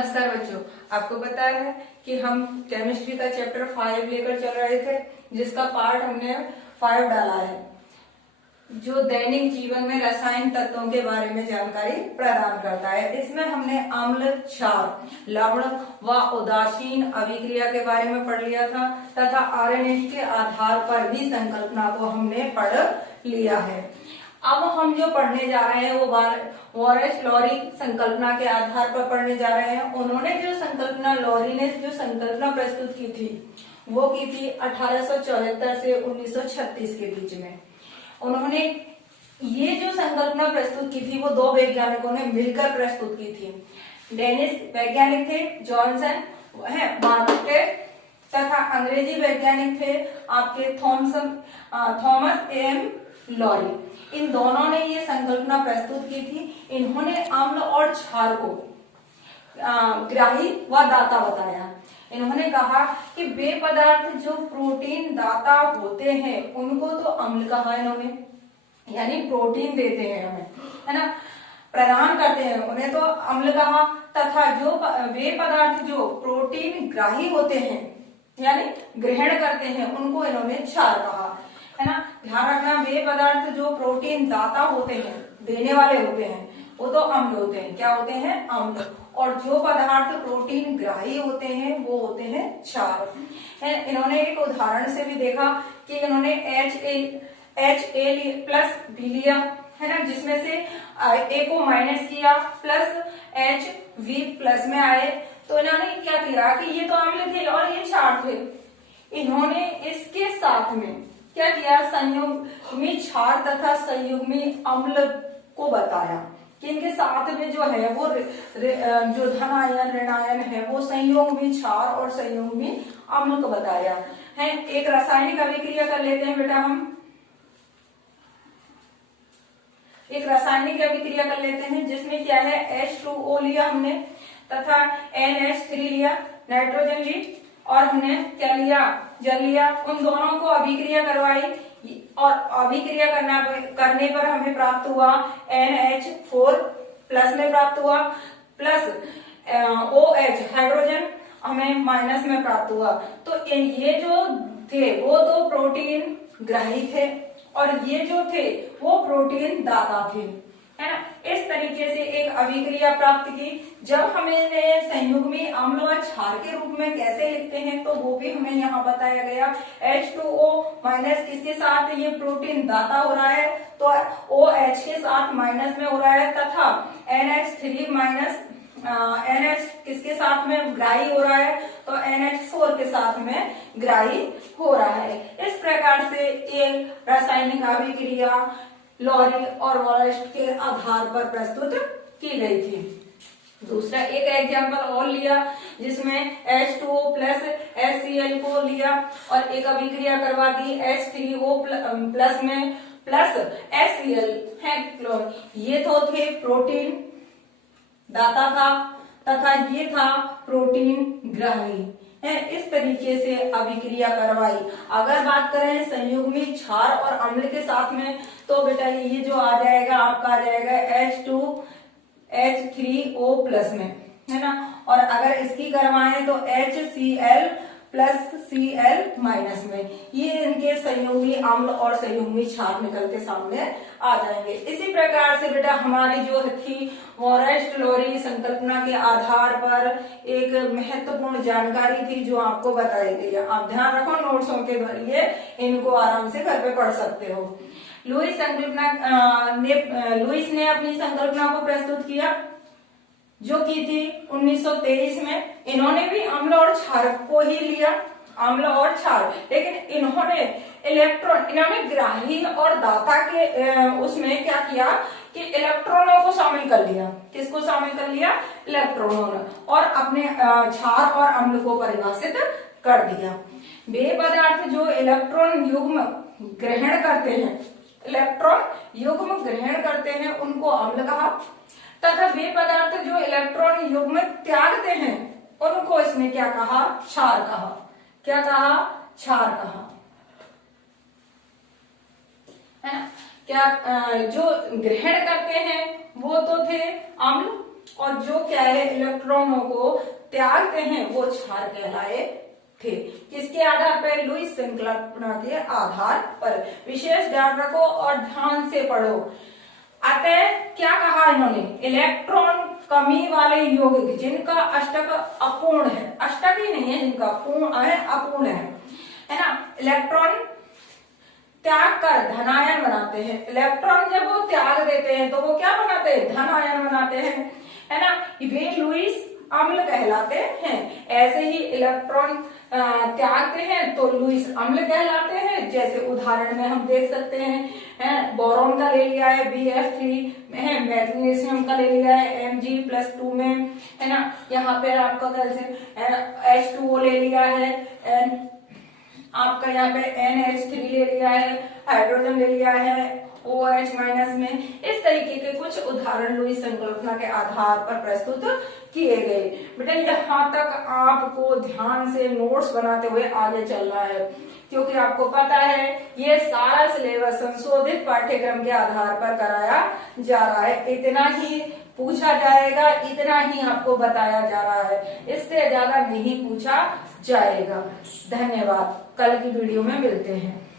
नमस्कार बच्चों, आपको पता है कि हम केमिस्ट्री का चैप्टर 5 लेकर चल रहे थे, जिसका पार्ट हमने 5 डाला है, जो दैनिक जीवन में रासायनिक तत्वों के बारे में जानकारी प्रदान करता है। इसमें हमने अम्ल, क्षार, लवण व उदासीन अभिक्रिया के बारे में पढ़ लिया था तथा आरएनए के आधार पर भी संकल्पना को हमने पढ़ लिया है। अब हम जो पढ़ने जा रहे हैं वो वॉरेस लॉरी संकल्पना के आधार पर पढ़ने जा रहे हैं। उन्होंने जो संकल्पना, लॉरी ने जो संकल्पना प्रस्तुत की थी वो की थी 1874 से 1936 के बीच में। उन्होंने ये जो संकल्पना प्रस्तुत की थी वो दो वैज्ञानिकों ने मिलकर प्रस्तुत की थी। डेनिश वैज्ञानिक थे जॉनसन है बार्नस्टेड तथा अंग्रेजी वैज्ञानिक थे आपके थॉमस एम लॉरी। इन दोनों ने ये संकल्पना प्रस्तुत की थी। इन्होंने अम्ल और क्षार को ग्राही व दाता बताया। इन्होंने कहा कि वे पदार्थ जो प्रोटीन दाता होते हैं उनको तो अम्ल कहा इन्होंने, यानी प्रोटीन देते हैं हमें, है ना, प्रदान करते हैं, उन्हें तो अम्ल कहा। तथा जो वे पदार्थ जो प्रोटीन ग्राही होते हैं यानी ग्रहण करते हैं उनको इन्होंने क्षार कहा, है ना। ध्यान रखना, वे पदार्थ जो प्रोटीन दाता होते हैं, देने वाले होते हैं, वो तो अम्ल होते हैं। क्या होते हैं? अम्ल। और जो पदार्थ प्रोटीन ग्राही होते हैं वो होते हैं क्षार। इन्होंने एक उदाहरण से भी देखा कि इन्होंने HA प्लस भी लिया, है ना, जिसमें से A को माइनस किया प्लस HV प्लस में आए, तो इन्होंने क्या किया कि ये तो अम्ल थे और ये क्षार थे। इन्होंने इसके साथ में क्या किया? संयुग्मी क्षार तथा संयुग्मी अम्ल को बताया कि इनके साथ में जो है वो जो धन आयन ऋण आयन है वो संयुग्मी क्षार और संयुग्मी अम्ल को बताया है। एक रासायनिक अभिक्रिया कर लेते हैं बेटा, हम एक रासायनिक अभिक्रिया कर लेते हैं जिसमें क्या है, H2O लिया हमने तथा NH3 लिया, नाइट्रोजन ली, और हमने क्या लिया? जल लिया। उन दोनों को अभिक्रिया करवाई और अभिक्रिया करने पर हमें प्राप्त हुआ NH4 प्लस में प्राप्त हुआ, प्लस OH हाइड्रोजन हमें माइनस में प्राप्त हुआ। तो ये जो थे वो तो प्रोटीन ग्राही थे और ये जो थे वो प्रोटीन दाता थे, है ना। इस तरीके से एक अभिक्रिया प्राप्त की। जब हमें संयुग्मी अम्ल व क्षार के रूप में कैसे लिखते हैं तो वो भी हमें यहाँ बताया गया। H2O माइनस किसके साथ? ये प्रोटीन दाता हो रहा है तो OH के साथ माइनस में हो रहा है, तथा NH3 माइनस NH किसके साथ में ग्राही हो रहा है? तो NH4 के साथ में ग्राही हो रहा है। इस प्रकार से एक रासायनिक अभिक्रिया लॉरी और वॉरेस के आधार पर प्रस्तुत की गई थी। दूसरा एक एग्जाम्पल और लिया जिसमें H2O प्लस HCl को लिया और एक अभिक्रिया करवा दी H3O प्लस में प्लस HCl है। ये तो थे प्रोटीन दाता था तथा ये था प्रोटीन ग्राही है। इस तरीके से अभिक्रिया करवाई। अगर बात करें संयुग्मी क्षार और अम्ल के साथ में तो बेटा ये जो आ जाएगा आपका आ जाएगा H2H3O प्लस में, है ना। और अगर इसकी करवाएं तो HCl प्लस Cl माइनस में। ये इनके संयुग्मी अम्ल और संयुग्मी क्षार निकल के सामने आ जाएंगे। इसी प्रकार से बेटा हमारी जो थी वॉरेस लॉरी संकल्पना के आधार पर एक महत्वपूर्ण जानकारी थी जो आपको बताई गई है। आप ध्यान रखो, नोट्सों के जरिए इनको आराम से घर पे पढ़ सकते हो। लुईस ने अपनी संकल्पना को प्रस्तुत किया जो की थी 1923 में। इन्होंने भी अम्ल और क्षार को ही लिया, अम्ल और क्षार, लेकिन इन्होंने ग्राही और दाता के उसमें क्या किया कि इलेक्ट्रॉनों को शामिल कर लिया। किसको शामिल कर लिया? इलेक्ट्रॉनों ने, और अपने क्षार और अम्ल को परिभाषित कर दिया। वे पदार्थ जो इलेक्ट्रॉन युग्म ग्रहण करते हैं, इलेक्ट्रॉन युग्म ग्रहण करते हैं उनको अम्ल कहा, तथा वे पदार्थ जो इलेक्ट्रॉन युग्म त्यागते हैं उनको इसने क्या कहा? क्षार कहा। क्या कहा? क्षार कहा, है ना। क्या जो ग्रहण करते हैं वो तो थे अम्ल और जो क्या है इलेक्ट्रॉनों को त्यागते हैं वो क्षार कहलाए थे। किसके आधार पर? लुईस संकल्पना के आधार पर। विशेष ध्यान रखो और ध्यान से पढ़ो। अतः क्या कहा इन्होंने? इलेक्ट्रॉन कमी वाले यौगिक जिनका अष्टक अपूर्ण है, अष्टक ही नहीं है, जिनका पूर्ण है अपूर्ण है ना, इलेक्ट्रॉन त्याग कर धनायन बनाते हैं। इलेक्ट्रॉन जब वो त्याग देते हैं तो वो क्या बनाते हैं? धन आयन बनाते हैं, है ना। वे लुईस अम्ल कहलाते हैं। ऐसे ही इलेक्ट्रॉन त्यागते हैं तो लुईस अम्ल कहलाते हैं। जैसे उदाहरण में हम देख सकते हैं, बोरॉन का ले लिया है BF3 है, मैग्नीशियम का ले लिया है Mg+2 में, है ना। यहाँ पे आपका कैसे H2O ले लिया है, आपका यहाँ पे NH3 ले लिया है, हाइड्रोजन ले लिया है OH- में। इस तरीके के कुछ उदाहरण लुईस संकल्पना के आधार पर प्रस्तुत किए गए। बेटा यहाँ तक आपको ध्यान से नोट्स बनाते हुए आगे चलना है, क्योंकि आपको पता है ये सारा सिलेबस संशोधित पाठ्यक्रम के आधार पर कराया जा रहा है। इतना ही पूछा जाएगा, इतना ही आपको बताया जा रहा है, इससे ज्यादा नहीं पूछा जाएगा। धन्यवाद। कल की वीडियो में मिलते हैं।